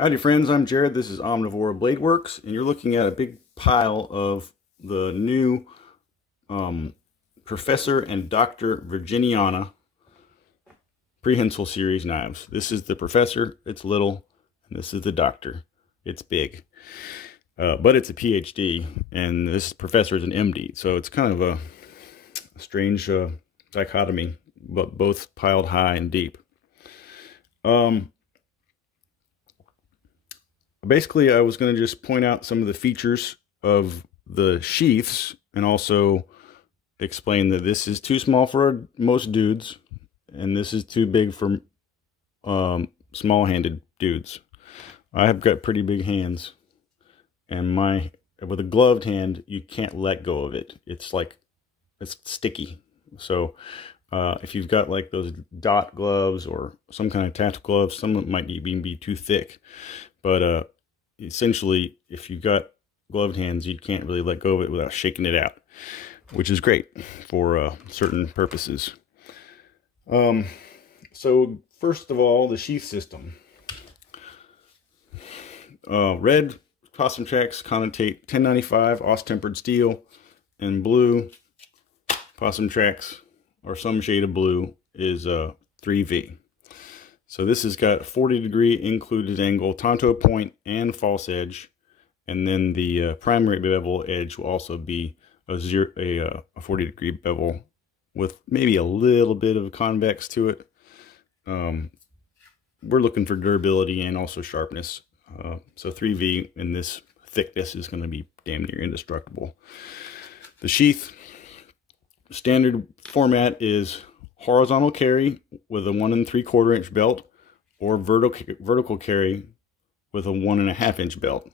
Howdy friends, I'm Jared. This is Omnivore Blade Works, and you're looking at a big pile of the new Professor and Dr. Virginiana Prehensile series knives. This is the Professor, it's little, and this is the Doctor, it's big. But it's a PhD, and this Professor is an MD, so it's kind of a strange dichotomy, but both piled high and deep. Basically, I was going to just point out some of the features of the sheaths and also explain that this is too small for most dudes and this is too big for small-handed dudes. I have got pretty big hands, and with a gloved hand, you can't let go of it. It's sticky. So if you've got like those dot gloves or some kind of tactical gloves, some of them might even be too thick. But essentially, if you've got gloved hands, you can't really let go of it without shaking it out, which is great for certain purposes. So first of all, the sheath system. Red Possum Tracks Connotate 1095 Aus-tempered steel, and blue Possum Tracks, or some shade of blue, is 3V. So this has got 40-degree included angle, tanto point, and false edge. And then the primary bevel edge will also be a 40-degree bevel with maybe a little bit of convex to it. We're looking for durability and also sharpness. So 3V in this thickness is going to be damn near indestructible. The sheath standard format is horizontal carry with a 1 3/4 inch belt, or vertical carry with a 1.5 inch belt.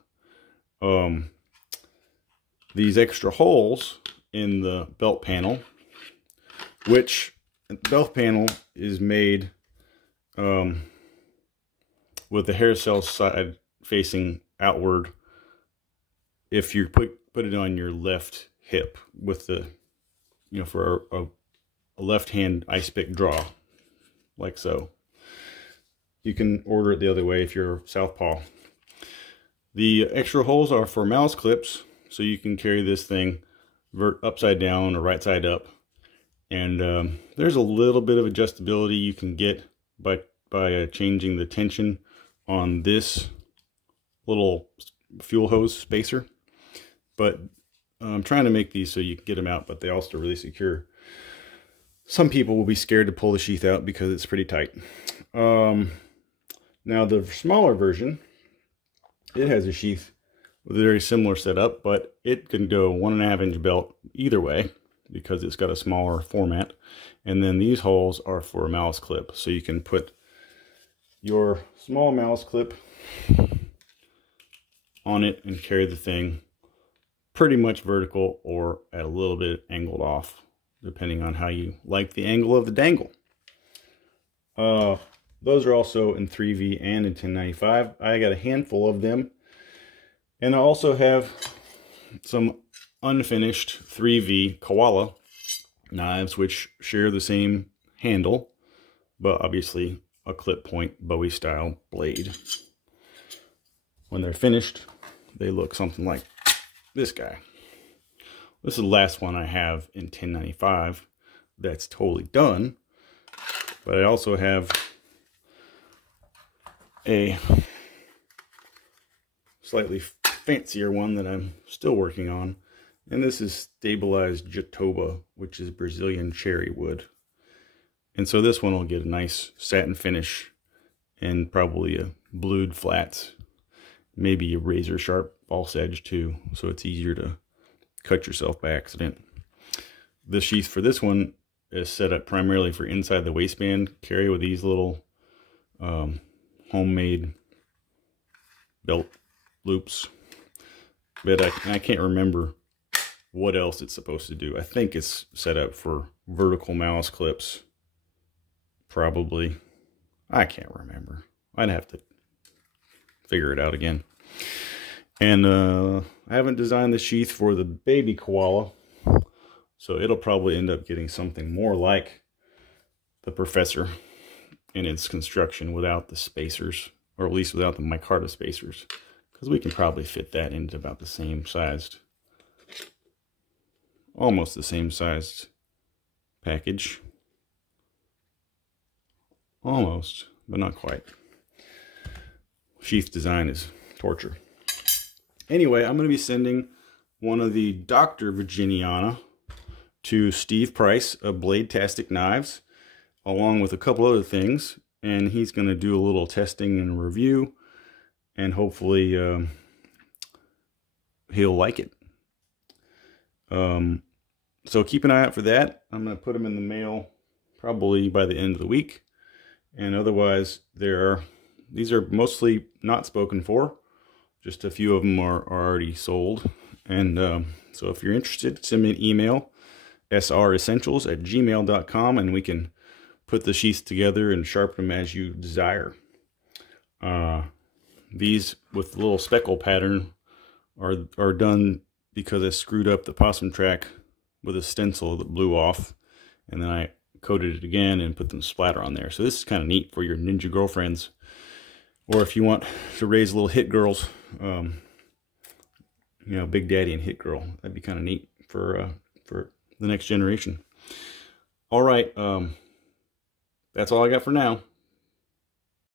These extra holes in the belt panel, which the belt panel is made with the hair cell side facing outward if you put it on your left hip with the, for a left hand ice pick draw, like so. You can order it the other way if you're southpaw. The extra holes are for mouse clips, so you can carry this thing upside down or right side up. And there's a little bit of adjustability you can get by changing the tension on this little fuel hose spacer. But I'm trying to make these so you can get them out, but they also really secure. Some people will be scared to pull the sheath out because it's pretty tight. Now the smaller version, it has a sheath with a very similar setup, but it can go 1.5 inch belt either way because it's got a smaller format. And then these holes are for a mouse clip, so you can put your small mouse clip on it and carry the thing pretty much vertical or at a little bit angled off, depending on how you like the angle of the dangle. Those are also in 3V and in 1095. I got a handful of them. And I also have some unfinished 3V koala knives, which share the same handle, but obviously a clip point Bowie style blade. When they're finished, they look something like this guy. This is the last one I have in 1095 that's totally done, but I also have a slightly fancier one that I'm still working on, and this is stabilized Jatoba, which is Brazilian cherry wood. And so this one will get a nice satin finish and probably a blued flats, maybe a razor sharp false edge too, so it's easier to cut yourself by accident. The sheath for this one is set up primarily for inside the waistband carry with these little homemade belt loops, but I can't remember what else it's supposed to do. I think it's set up for vertical mouse clips, probably. I can't remember. I'd have to figure it out again. And I haven't designed the sheath for the baby koala, so it'll probably end up getting something more like the Professor in its construction without the spacers or at least without the micarta spacers, because we can probably fit that into about the same sized, almost the same sized package. Almost, but not quite. Sheath design is torture. Anyway, I'm going to be sending one of the Dr. Virginiana to Steve Price of Blade-tastic Knives, along with a couple other things, and he's going to do a little testing and review, and hopefully he'll like it. So keep an eye out for that. I'm going to put them in the mail probably by the end of the week, and otherwise these are mostly not spoken for. Just a few of them are already sold, and so if you're interested, send me an email, sressentials@gmail.com, and we can put the sheaths together and sharpen them as you desire. These with the little speckle pattern are done because I screwed up the possum track with a stencil that blew off, and then I coated it again and put them splatter on there. So this is kind of neat for your ninja girlfriends, or if you want to raise little hit girls, you know, Big Daddy and Hit Girl. That'd be kind of neat for the next generation. All right, that's all I got for now.